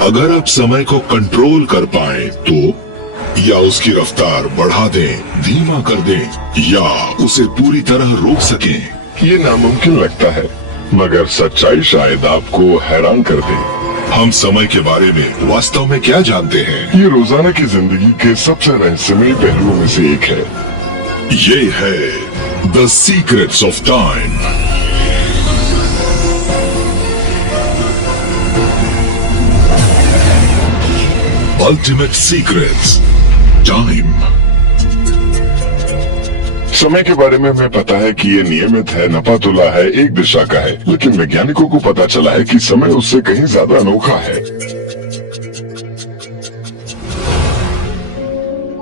अगर आप समय को कंट्रोल कर पाए तो, या उसकी रफ्तार बढ़ा दें, धीमा कर दें, या उसे पूरी तरह रोक सकें। ये नामुमकिन लगता है, मगर सच्चाई शायद आपको हैरान कर दे। हम समय के बारे में वास्तव में क्या जानते हैं? ये रोजाना की जिंदगी के सबसे रहस्यमयी पहलुओं में से एक है। ये है the secrets of time. Ultimate secrets, time. समय के बारे में हमें पता है कि ये नियमित है, नपातुला है, एक दिशा का है, लेकिन वैज्ञानिकों को पता चला है कि समय उससे कहीं ज्यादा अनोखा है।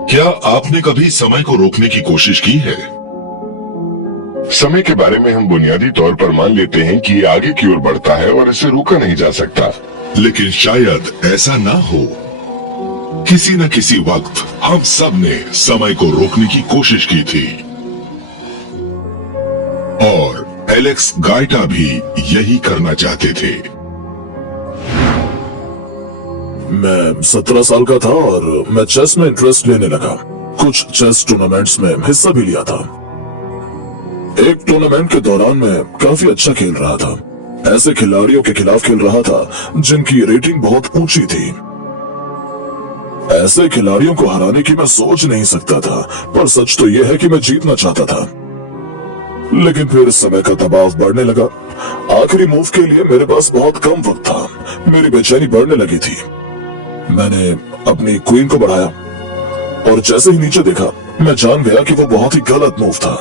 क्या आपने कभी समय को रोकने की कोशिश की है? समय के बारे में हम बुनियादी तौर पर मान लेते हैं कि ये आगे की ओर बढ़ता है और इसे रोका नहीं जा सकता, लेकिन शायद ऐसा ना हो। किसी न किसी वक्त हम सब ने समय को रोकने की कोशिश की थी, और एलेक्स गाइटा भी यही करना चाहते थे। मैं 17 साल का था और मैं चेस में इंटरेस्ट लेने लगा। कुछ चेस टूर्नामेंट्स में हिस्सा भी लिया था। एक टूर्नामेंट के दौरान मैं काफी अच्छा खेल रहा था। ऐसे खिलाड़ियों के खिलाफ खेल रहा था जिनकी रेटिंग बहुत ऊंची थी। ऐसे खिलाड़ियों को हराने की मैं सोच नहीं सकता था, पर सच तो यह है कि मैं जीतना चाहता था। लेकिन फिर समय का दबाव बढ़ने लगा। आखिरी मूव के लिए मेरे पास बहुत कम वक्त था। मेरी बेचैनी बढ़ने लगी थी। मैंने अपनी क्वीन को बढ़ाया और जैसे ही नीचे देखा, मैं जान गया कि वो बहुत ही गलत मूव था।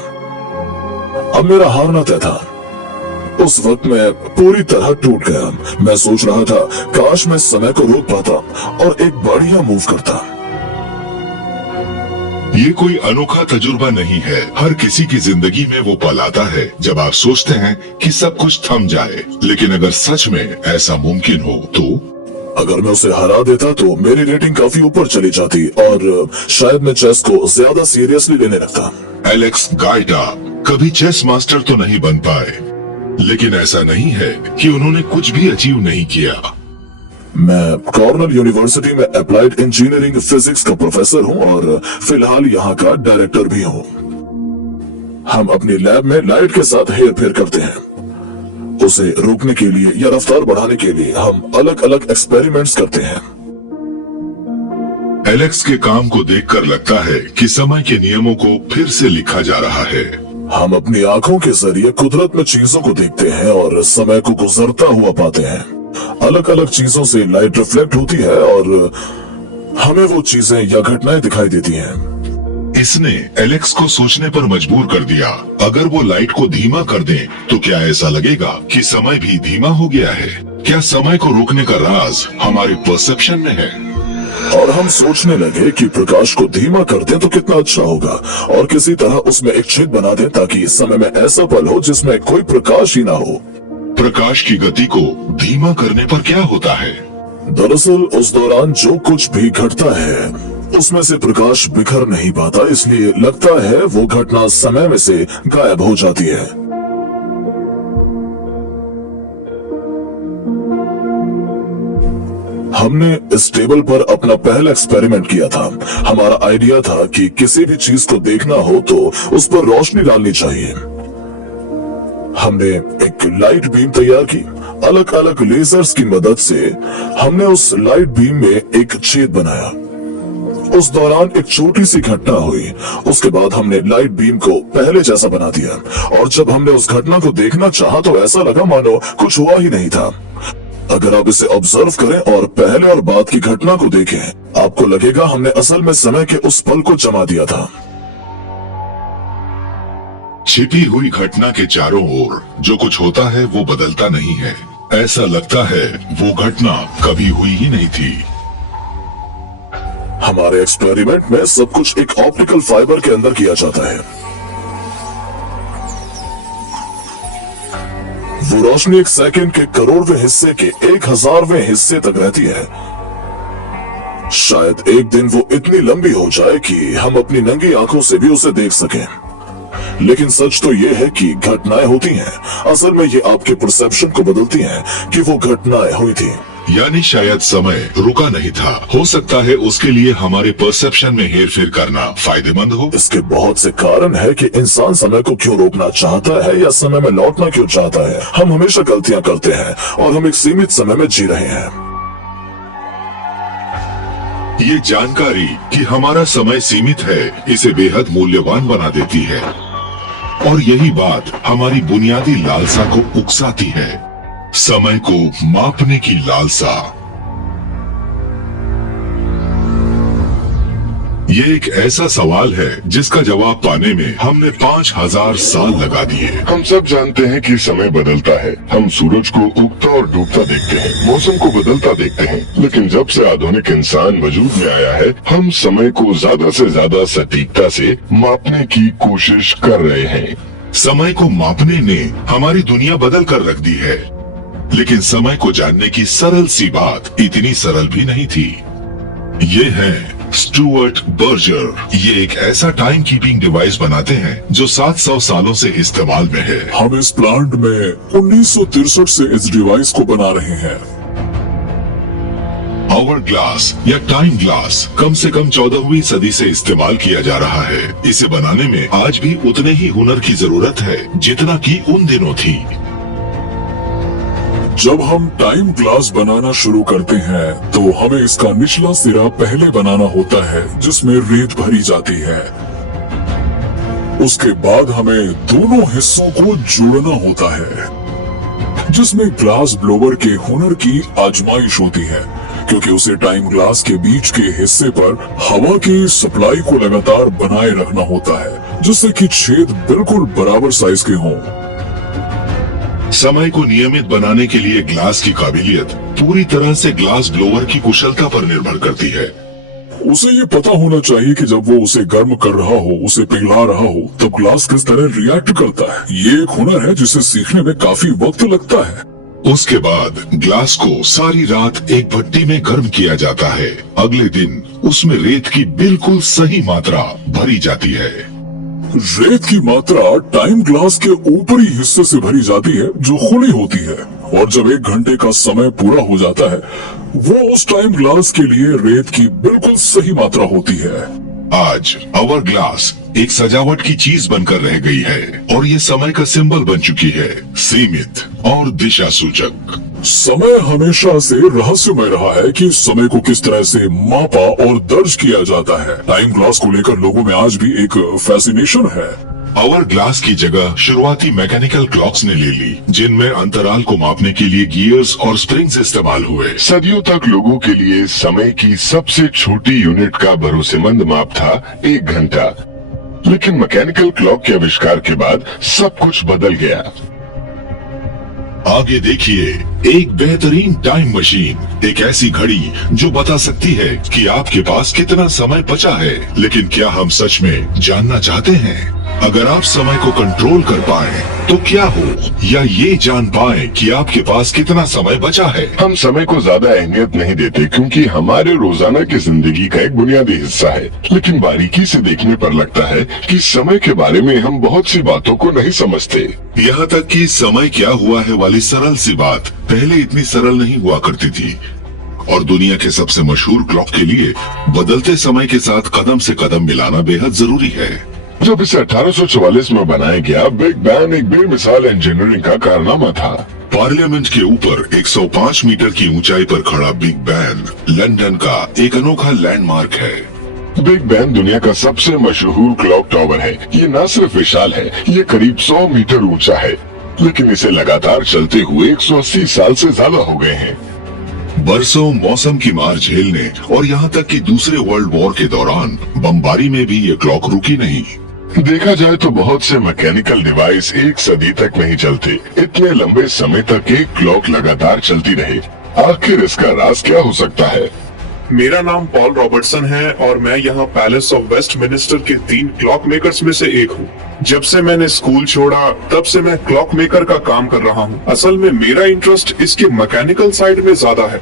अब मेरा हारना तय था। उस वक्त मैं पूरी तरह टूट गया। मैं सोच रहा था, काश मैं समय को रोक पाता और एक बढ़िया मूव करता। ये कोई अनोखा तजुर्बा नहीं है। हर किसी की जिंदगी में वो पल आता है जब आप सोचते हैं कि सब कुछ थम जाए। लेकिन अगर सच में ऐसा मुमकिन हो तो? अगर मैं उसे हरा देता तो मेरी रेटिंग काफी ऊपर चली जाती और शायद मैं चेस को ज्यादा सीरियसली लेने लगता। एलेक्स गाइटा कभी चेस मास्टर तो नहीं बन पाए, लेकिन ऐसा नहीं है कि उन्होंने कुछ भी अचीव नहीं किया। मैं कॉर्नेल यूनिवर्सिटी में अप्लाइड इंजीनियरिंग फिजिक्स का प्रोफेसर हूं और फिलहाल यहाँ का डायरेक्टर भी हूं। हम अपनी लैब में लाइट के साथ हेर फेर करते हैं। उसे रोकने के लिए या रफ्तार बढ़ाने के लिए हम अलग अलग एक्सपेरिमेंट्स करते हैं। एलेक्स के काम को देखकर लगता है कि समय के नियमों को फिर से लिखा जा रहा है। हम अपनी आंखों के जरिए कुदरत में चीजों को देखते हैं और समय को गुजरता हुआ पाते हैं। अलग अलग चीजों से लाइट रिफ्लेक्ट होती है और हमें वो चीजें या घटनाएं दिखाई देती हैं। इसने एलेक्स को सोचने पर मजबूर कर दिया। अगर वो लाइट को धीमा कर दें, तो क्या ऐसा लगेगा कि समय भी धीमा हो गया है? क्या समय को रोकने का राज हमारे परसेप्शन में है? और हम सोचने लगे कि प्रकाश को धीमा कर दें तो कितना अच्छा होगा, और किसी तरह उसमें एक छेद बना दें ताकि समय में ऐसा पल हो जिसमें कोई प्रकाश ही ना हो। प्रकाश की गति को धीमा करने पर क्या होता है? दरअसल उस दौरान जो कुछ भी घटता है उसमें से प्रकाश बिखर नहीं पाता, इसलिए लगता है वो घटना समय में से गायब हो जाती है। हमने इस टेबल पर अपना पहला एक्सपेरिमेंट किया था। हमारा आइडिया था कि किसी भी चीज को देखना हो तो उस पर रोशनी डालनी चाहिए। हमने एक लाइट बीम तैयार की। अलग अलग लेजर्स की मदद से हमने उस लाइट बीम में एक छेद बनाया। उस दौरान एक छोटी सी घटना हुई। उसके बाद हमने लाइट बीम को पहले जैसा बना दिया, और जब हमने उस घटना को देखना चाहा तो ऐसा लगा मानो कुछ हुआ ही नहीं था। अगर आप इसे ऑब्जर्व करें और पहले और बाद की घटना को देखें, आपको लगेगा हमने असल में समय के उस पल को जमा दिया था। छिपी हुई घटना के चारों ओर जो कुछ होता है वो बदलता नहीं है। ऐसा लगता है वो घटना कभी हुई ही नहीं थी। हमारे एक्सपेरिमेंट में सब कुछ एक ऑप्टिकल फाइबर के अंदर किया जाता है। वो रोशनी एक सेकंड के करोड़वें हिस्से के 1000वें हिस्से तक रहती है। शायद एक दिन वो इतनी लंबी हो जाए कि हम अपनी नंगी आंखों से भी उसे देख सकें। लेकिन सच तो ये है कि घटनाएं होती हैं। असल में ये आपके परसेप्शन को बदलती हैं कि वो घटनाएं हुई थी। यानी शायद समय रुका नहीं था। हो सकता है उसके लिए हमारे परसेप्शन में हेरफेर करना फायदेमंद हो। इसके बहुत से कारण है कि इंसान समय को क्यों रोकना चाहता है या समय में लौटना क्यों चाहता है। हम हमेशा गलतियां करते हैं और हम एक सीमित समय में जी रहे हैं। ये जानकारी कि हमारा समय सीमित है इसे बेहद मूल्यवान बना देती है, और यही बात हमारी बुनियादी लालसा को उकसाती है, समय को मापने की लालसा। ये एक ऐसा सवाल है जिसका जवाब पाने में हमने 5000 साल लगा दिए। हम सब जानते हैं कि समय बदलता है। हम सूरज को उगता और डूबता देखते हैं, मौसम को बदलता देखते हैं, लेकिन जब से आधुनिक इंसान वजूद में आया है, हम समय को ज्यादा से ज्यादा सटीकता से मापने की कोशिश कर रहे हैं। समय को मापने ने हमारी दुनिया बदल कर रख दी है, लेकिन समय को जानने की सरल सी बात इतनी सरल भी नहीं थी। ये है स्टुअर्ट बर्जर। ये एक ऐसा टाइम कीपिंग डिवाइस बनाते हैं जो 700 सालों से इस्तेमाल में है। हम इस प्लांट में 1963 से इस डिवाइस को बना रहे हैं। आवर ग्लास या टाइम ग्लास कम से कम 14वीं सदी से इस्तेमाल किया जा रहा है। इसे बनाने में आज भी उतने ही हुनर की जरूरत है जितना कि उन दिनों थी। जब हम टाइम ग्लास बनाना शुरू करते हैं तो हमें इसका निचला सिरा पहले बनाना होता है जिसमें रेत भरी जाती है। उसके बाद हमें दोनों हिस्सों को जोड़ना होता है जिसमें ग्लास ब्लोवर के हुनर की आजमाइश होती है, क्योंकि उसे टाइम ग्लास के बीच के हिस्से पर हवा की सप्लाई को लगातार बनाए रखना होता है जिससे कि छेद बिल्कुल बराबर साइज के हों। समय को नियमित बनाने के लिए ग्लास की काबिलियत पूरी तरह से ग्लास ब्लोअर की कुशलता पर निर्भर करती है। उसे ये पता होना चाहिए कि जब वो उसे गर्म कर रहा हो, उसे पिघला रहा हो, तब ग्लास किस तरह रिएक्ट करता है। ये एक हुनर है जिसे सीखने में काफी वक्त लगता है। उसके बाद ग्लास को सारी रात एक भट्टी में गर्म किया जाता है। अगले दिन उसमें रेत की बिल्कुल सही मात्रा भरी जाती है। रेत की मात्रा टाइम ग्लास के ऊपरी हिस्से से भरी जाती है जो खुली होती है, और जब 1 घंटे का समय पूरा हो जाता है वो उस टाइम ग्लास के लिए रेत की बिल्कुल सही मात्रा होती है। आज आवर ग्लास एक सजावट की चीज बनकर रह गई है और ये समय का सिंबल बन चुकी है, सीमित और दिशा सूचक। समय हमेशा से रहस्यमय रहा है कि समय को किस तरह से मापा और दर्ज किया जाता है। टाइम ग्लास को लेकर लोगों में आज भी एक फैसिनेशन है। आवर ग्लास की जगह शुरुआती मैकेनिकल क्लॉक्स ने ले ली, जिनमें अंतराल को मापने के लिए गियर्स और स्प्रिंग्स इस्तेमाल हुए। सदियों तक लोगों के लिए समय की सबसे छोटी यूनिट का भरोसेमंद माप था 1 घंटा, लेकिन मैकेनिकल क्लॉक के आविष्कार के बाद सब कुछ बदल गया। आगे देखिए, एक बेहतरीन टाइम मशीन, एक ऐसी घड़ी जो बता सकती है कि आपके पास कितना समय बचा है। लेकिन क्या हम सच में जानना चाहते हैं? अगर आप समय को कंट्रोल कर पाए तो क्या हो, या ये जान पाए कि आपके पास कितना समय बचा है? हम समय को ज्यादा अहमियत नहीं देते क्योंकि हमारे रोजाना की जिंदगी का एक बुनियादी हिस्सा है, लेकिन बारीकी से देखने पर लगता है कि समय के बारे में हम बहुत सी बातों को नहीं समझते। यहाँ तक कि समय क्या हुआ है वाली सरल सी बात पहले इतनी सरल नहीं हुआ करती थी, और दुनिया के सबसे मशहूर क्लॉक के लिए बदलते समय के साथ कदम से कदम मिलाना बेहद जरूरी है। जब इसे 1844 में बनाया गया, बिग बैन एक बेमिसाल इंजीनियरिंग का कारनामा था। पार्लियामेंट के ऊपर 105 मीटर की ऊंचाई पर खड़ा बिग बैन लंदन का एक अनोखा लैंडमार्क है। बिग बैन दुनिया का सबसे मशहूर क्लॉक टावर है। ये न सिर्फ विशाल है, ये करीब 100 मीटर ऊंचा है, लेकिन इसे लगातार चलते हुए 180 साल से ज्यादा हो गए हैं। बरसों मौसम की मार झेलने और यहाँ तक कि दूसरे वर्ल्ड वॉर के दौरान बमबारी में भी ये क्लॉक रुकी नहीं। देखा जाए तो बहुत से मैकेनिकल डिवाइस 1 सदी तक नहीं चलते। इतने लंबे समय तक एक क्लॉक लगातार चलती रहे, आखिर इसका राज क्या हो सकता है? मेरा नाम पॉल रॉबर्टसन है और मैं यहाँ पैलेस ऑफ वेस्टमिनिस्टर के 3 क्लॉक मेकर्स में से एक हूँ। जब से मैंने स्कूल छोड़ा तब से मैं क्लॉक मेकर का काम कर रहा हूँ। असल में मेरा इंटरेस्ट इसके मैकेनिकल साइड में ज्यादा है।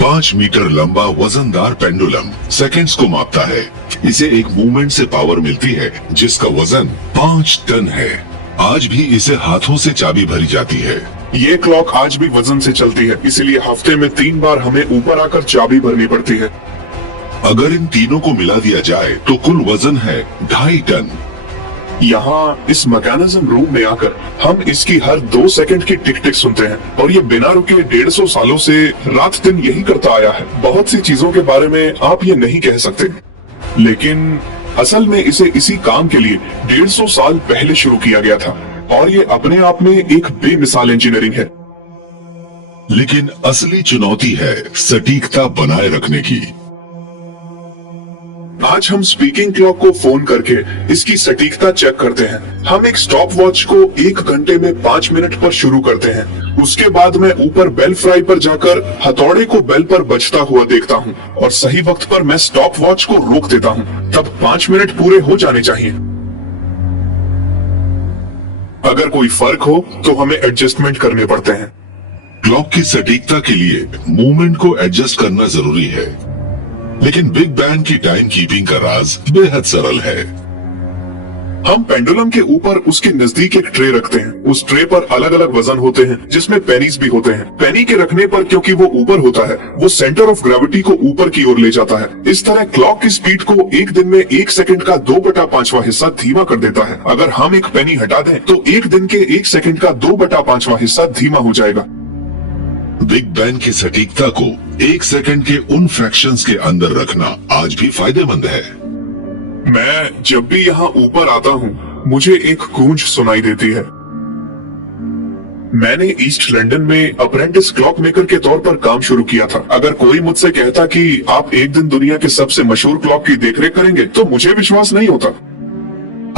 5 मीटर लंबा वजनदार पेंडुलम सेकंड्स को मापता है। इसे एक मूवमेंट से पावर मिलती है जिसका वजन 5 टन है। आज भी इसे हाथों से चाबी भरी जाती है। ये क्लॉक आज भी वजन से चलती है, इसीलिए हफ्ते में 3 बार हमें ऊपर आकर चाबी भरनी पड़ती है। अगर इन तीनों को मिला दिया जाए तो कुल वजन है 2.5 टन। यहाँ इस मैकेनिज्म रूम में आकर हम इसकी हर 2 सेकंड की टिक टिक सुनते हैं और ये बिना रुके 150 सालों से रात दिन यही करता आया है। बहुत सी चीजों के बारे में आप ये नहीं कह सकते, लेकिन असल में इसे इसी काम के लिए 150 साल पहले शुरू किया गया था और ये अपने आप में एक बेमिसाल इंजीनियरिंग है। लेकिन असली चुनौती है सटीकता बनाए रखने की। आज हम स्पीकिंग क्लॉक को फोन करके इसकी सटीकता चेक करते हैं। हम एक स्टॉप वॉच को 1 घंटे में 5 मिनट पर शुरू करते हैं। उसके बाद मैं ऊपर बेल फ्राई पर जाकर हथौड़े को बेल पर बजता हुआ देखता हूँ और सही वक्त पर मैं स्टॉप वॉच को रोक देता हूँ। तब 5 मिनट पूरे हो जाने चाहिए। अगर कोई फर्क हो तो हमें एडजस्टमेंट करने पड़ते हैं। क्लॉक की सटीकता के लिए मूवमेंट को एडजस्ट करना जरूरी है, लेकिन बिग बैंग की टाइम कीपिंग का राज बेहद सरल है। हम पेंडुलम के ऊपर उसके नजदीक एक ट्रे रखते हैं। उस ट्रे पर अलग अलग वजन होते हैं, जिसमें पेनीज भी होते हैं। पेनी के रखने पर क्योंकि वो ऊपर होता है, वो सेंटर ऑफ ग्रेविटी को ऊपर की ओर ले जाता है। इस तरह क्लॉक की स्पीड को एक दिन में 1 सेकंड का 2/5वां हिस्सा धीमा कर देता है। अगर हम एक पेनी हटा दें तो एक दिन के 1 सेकंड का 2/5वां हिस्सा धीमा हो जाएगा। बिग बैंग की सटीकता को 1 सेकंड के उन फ्रैक्शंस के अंदर रखना आज भी फायदेमंद है। मैं जब भी यहाँ ऊपर आता हूँ मुझे एक गूंज सुनाई देती है। मैंने ईस्ट लंदन में अप्रेंटिस क्लॉक मेकर के तौर पर काम शुरू किया था। अगर कोई मुझसे कहता कि आप एक दिन दुनिया के सबसे मशहूर क्लॉक की देखरेख करेंगे तो मुझे विश्वास नहीं होता।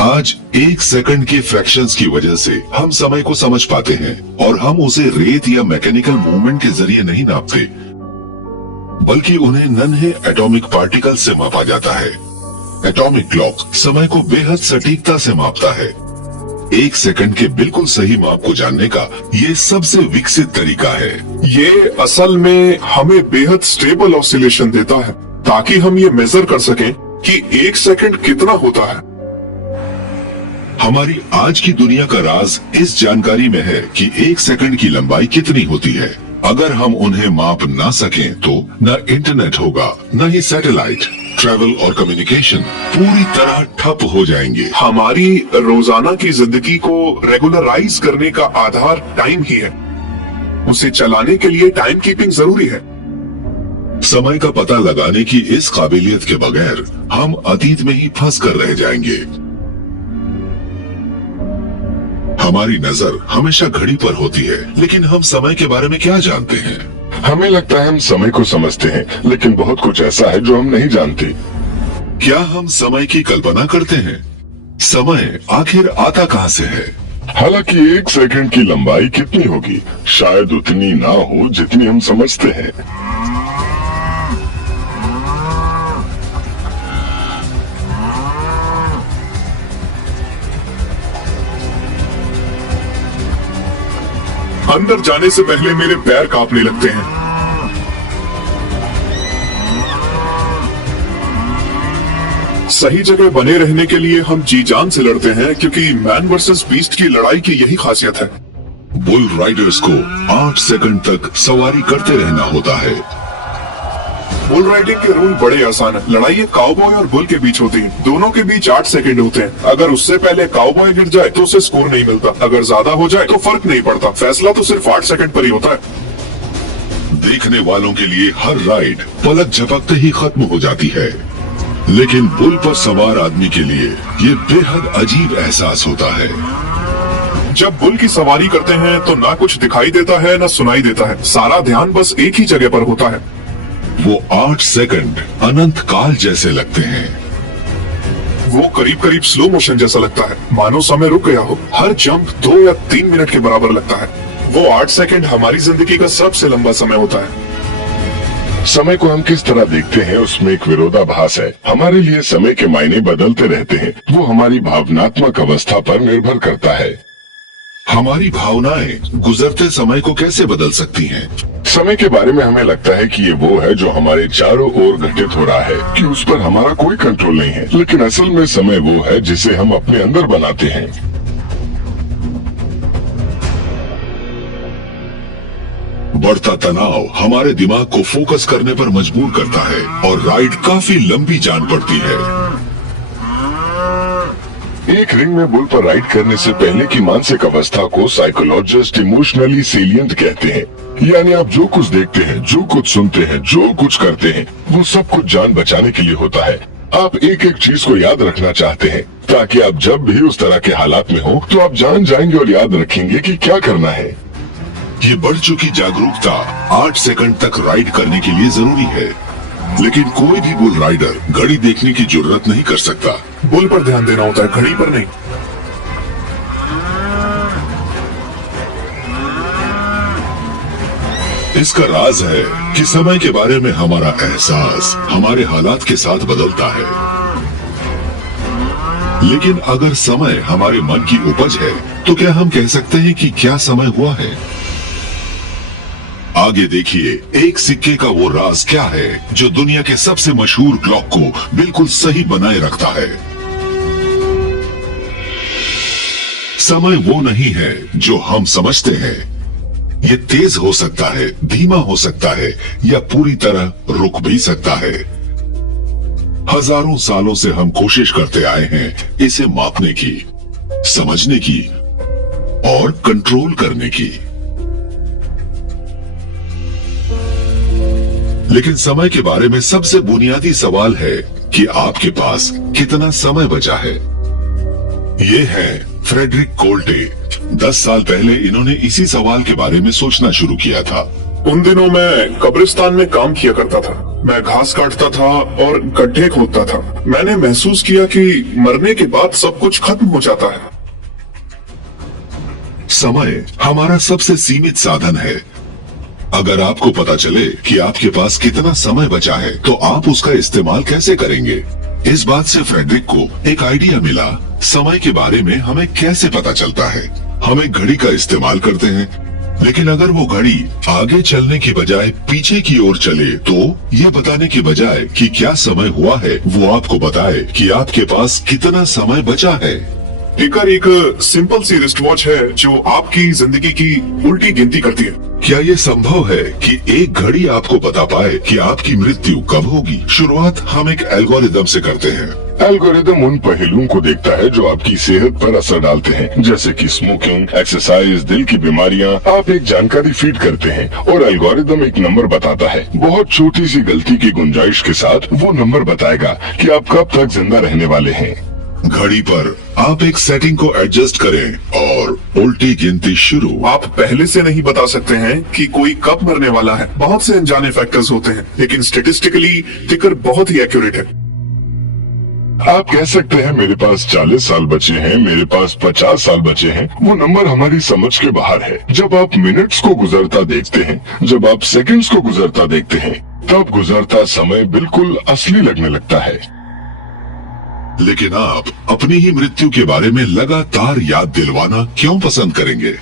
आज 1 सेकंड के फ्रैक्शंस की वजह से हम समय को समझ पाते हैं और हम उसे रेत या मैकेनिकल मूवमेंट के जरिए नहीं नापते, बल्कि उन्हें नन्हे एटॉमिक पार्टिकल से मापा जाता है। एटॉमिक क्लॉक समय को बेहद सटीकता से मापता है। 1 सेकंड के बिल्कुल सही माप को जानने का ये सबसे विकसित तरीका है। ये असल में हमें बेहद स्टेबल ऑसिलेशन देता है ताकि हम ये मेजर कर सकें कि 1 सेकंड कितना होता है। हमारी आज की दुनिया का राज इस जानकारी में है कि 1 सेकंड की लंबाई कितनी होती है। अगर हम उन्हें माप ना सकें तो न इंटरनेट होगा, न ही सैटेलाइट, ट्रैवल और कम्युनिकेशन पूरी तरह ठप हो जाएंगे। हमारी रोजाना की जिंदगी को रेगुलराइज करने का आधार टाइम ही है। उसे चलाने के लिए टाइम कीपिंग जरूरी है। समय का पता लगाने की इस काबिलियत के बगैर हम अतीत में ही फंस कर रह जाएंगे। हमारी नजर हमेशा घड़ी पर होती है, लेकिन हम समय के बारे में क्या जानते हैं? हमें लगता है हम समय को समझते हैं, लेकिन बहुत कुछ ऐसा है जो हम नहीं जानते। क्या हम समय की कल्पना करते हैं? समय आखिर आता कहाँ से है? हालांकि 1 सेकंड की लंबाई कितनी होगी, शायद उतनी ना हो जितनी हम समझते हैं। अंदर जाने से पहले मेरे पैर कांपने लगते हैं। सही जगह बने रहने के लिए हम जी जान से लड़ते हैं, क्योंकि मैन वर्सेस बीस्ट की लड़ाई की यही खासियत है। बुल राइडर्स को 8 सेकंड तक सवारी करते रहना होता है। बुल राइडिंग के रूल बड़े आसान है। लड़ाई एक काउबॉय और बुल के बीच होती है। दोनों के बीच 8 सेकंड होते हैं। अगर उससे पहले काउबॉय गिर जाए तो उसे स्कोर नहीं मिलता। अगर ज्यादा हो जाए तो फर्क नहीं पड़ता। फैसला तो सिर्फ 8 सेकंड पर ही होता है। देखने वालों के लिए हर राइड पलक झपकते ही खत्म हो जाती है, लेकिन बुल पर सवार आदमी के लिए ये बेहद अजीब एहसास होता है। जब बुल की सवारी करते हैं तो ना कुछ दिखाई देता है ना सुनाई देता है। सारा ध्यान बस एक ही जगह पर होता है। वो 8 सेकंड अनंत काल जैसे लगते हैं। वो करीब करीब स्लो मोशन जैसा लगता है, मानो समय रुक गया हो। हर जंप 2 या 3 मिनट के बराबर लगता है। वो 8 सेकंड हमारी जिंदगी का सबसे लंबा समय होता है। समय को हम किस तरह देखते हैं उसमें एक विरोधाभास है। हमारे लिए समय के मायने बदलते रहते हैं। वो हमारी भावनात्मक अवस्था पर निर्भर करता है। हमारी भावनाएं गुजरते समय को कैसे बदल सकती हैं? समय के बारे में हमें लगता है कि ये वो है जो हमारे चारों ओर घटित हो रहा है, कि उस पर हमारा कोई कंट्रोल नहीं है। लेकिन असल में समय वो है जिसे हम अपने अंदर बनाते हैं। बढ़ता तनाव हमारे दिमाग को फोकस करने पर मजबूर करता है और राइड काफी लंबी जान पड़ती है। एक रिंग में बुल पर राइड करने से पहले की मानसिक अवस्था को साइकोलॉजिस्ट इमोशनली सेलिएंट कहते हैं। यानी आप जो कुछ देखते हैं, जो कुछ सुनते हैं, जो कुछ करते हैं, वो सब कुछ जान बचाने के लिए होता है। आप एक एक चीज को याद रखना चाहते हैं ताकि आप जब भी उस तरह के हालात में हो तो आप जान जाएंगे और याद रखेंगे कि क्या करना है। ये बढ़ चुकी जागरूकता 8 सेकंड तक राइड करने के लिए जरूरी है, लेकिन कोई भी बुल राइडर घड़ी देखने की जरूरत नहीं कर सकता। बुल पर ध्यान देना होता है, घड़ी पर नहीं। इसका राज है कि समय के बारे में हमारा एहसास हमारे हालात के साथ बदलता है, लेकिन अगर समय हमारे मन की उपज है तो क्या हम कह सकते हैं कि क्या समय हुआ है? आगे देखिए, एक सिक्के का वो राज क्या है जो दुनिया के सबसे मशहूर क्लॉक को बिल्कुल सही बनाए रखता है। समय वो नहीं है जो हम समझते हैं। ये तेज हो सकता है, धीमा हो सकता है या पूरी तरह रुक भी सकता है। हजारों सालों से हम कोशिश करते आए हैं इसे मापने की, समझने की और कंट्रोल करने की, लेकिन समय के बारे में सबसे बुनियादी सवाल है कि आपके पास कितना समय बचा है। ये है फ्रेडरिक कोल्टे। 10 साल पहले इन्होंने इसी सवाल के बारे में सोचना शुरू किया था। उन दिनों मैं कब्रिस्तान में काम किया करता था। मैं घास काटता था और गड्ढे खोदता था। मैंने महसूस किया कि मरने के बाद सब कुछ खत्म हो जाता है। समय हमारा सबसे सीमित साधन है। अगर आपको पता चले कि आपके पास कितना समय बचा है तो आप उसका इस्तेमाल कैसे करेंगे? इस बात से फ्रेडरिक को एक आइडिया मिला। समय के बारे में हमें कैसे पता चलता है? हम एक घड़ी का इस्तेमाल करते हैं, लेकिन अगर वो घड़ी आगे चलने की बजाय पीछे की ओर चले तो ये बताने की बजाय कि क्या समय हुआ है, वो आपको बताए कि आपके पास कितना समय बचा है। टिकर एक सिंपल सी रिस्ट वॉच है जो आपकी जिंदगी की उल्टी गिनती करती है। क्या ये संभव है कि एक घड़ी आपको बता पाए कि आपकी मृत्यु कब होगी? शुरुआत हम एक एल्गोरिदम से करते हैं। एल्गोरिदम उन पहलुओं को देखता है जो आपकी सेहत पर असर डालते हैं, जैसे कि स्मोकिंग, एक्सरसाइज, दिल की बीमारियां। आप एक जानकारी फीड करते हैं और एल्गोरिदम एक नंबर बताता है। बहुत छोटी सी गलती की गुंजाइश के साथ वो नंबर बताएगा कि आप कब तक जिंदा रहने वाले हैं। घड़ी पर आप एक सेटिंग को एडजस्ट करें और उल्टी गिनती शुरू। आप पहले से नहीं बता सकते हैं कि कोई कब मरने वाला है। बहुत से अनजाने फैक्टर्स होते हैं, लेकिन स्टेटिस्टिकली टिकर बहुत ही एक्यूरेट है। आप कह सकते हैं मेरे पास 40 साल बचे हैं, मेरे पास 50 साल बचे हैं। वो नंबर हमारी समझ के बाहर है। जब आप मिनट्स को गुजरता देखते हैं, जब आप सेकंड्स को गुजरता देखते हैं, तब गुजरता समय बिल्कुल असली लगने लगता है। लेकिन आप अपनी ही मृत्यु के बारे में लगातार याद दिलवाना क्यों पसंद करेंगे?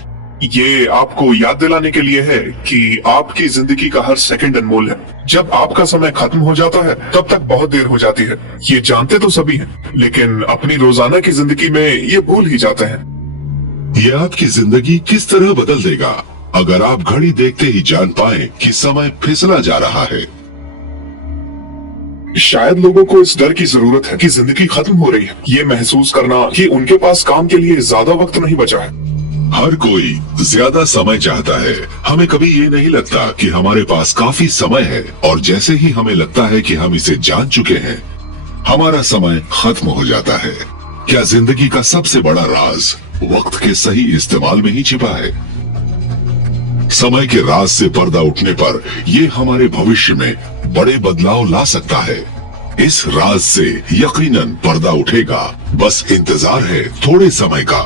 ये आपको याद दिलाने के लिए है कि आपकी जिंदगी का हर सेकंड अनमोल है। जब आपका समय खत्म हो जाता है तब तक बहुत देर हो जाती है। ये जानते तो सभी हैं, लेकिन अपनी रोजाना की जिंदगी में ये भूल ही जाते हैं। ये आपकी जिंदगी किस तरह बदल देगा अगर आप घड़ी देखते ही जान पाए कि समय फिसला जा रहा है। शायद लोगों को इस डर की जरूरत है कि जिंदगी खत्म हो रही है। ये महसूस करना कि उनके पास काम के लिए ज्यादा वक्त नहीं बचा है। हर कोई ज्यादा समय चाहता है। हमें कभी ये नहीं लगता कि हमारे पास काफी समय है, और जैसे ही हमें लगता है कि हम इसे जान चुके हैं, हमारा समय खत्म हो जाता है। क्या जिंदगी का सबसे बड़ा राज वक्त के सही इस्तेमाल में ही छिपा है? समय के राज से पर्दा उठने पर यह हमारे भविष्य में बड़े बदलाव ला सकता है। इस राज से यकीनन पर्दा उठेगा। बस इंतजार है थोड़े समय का।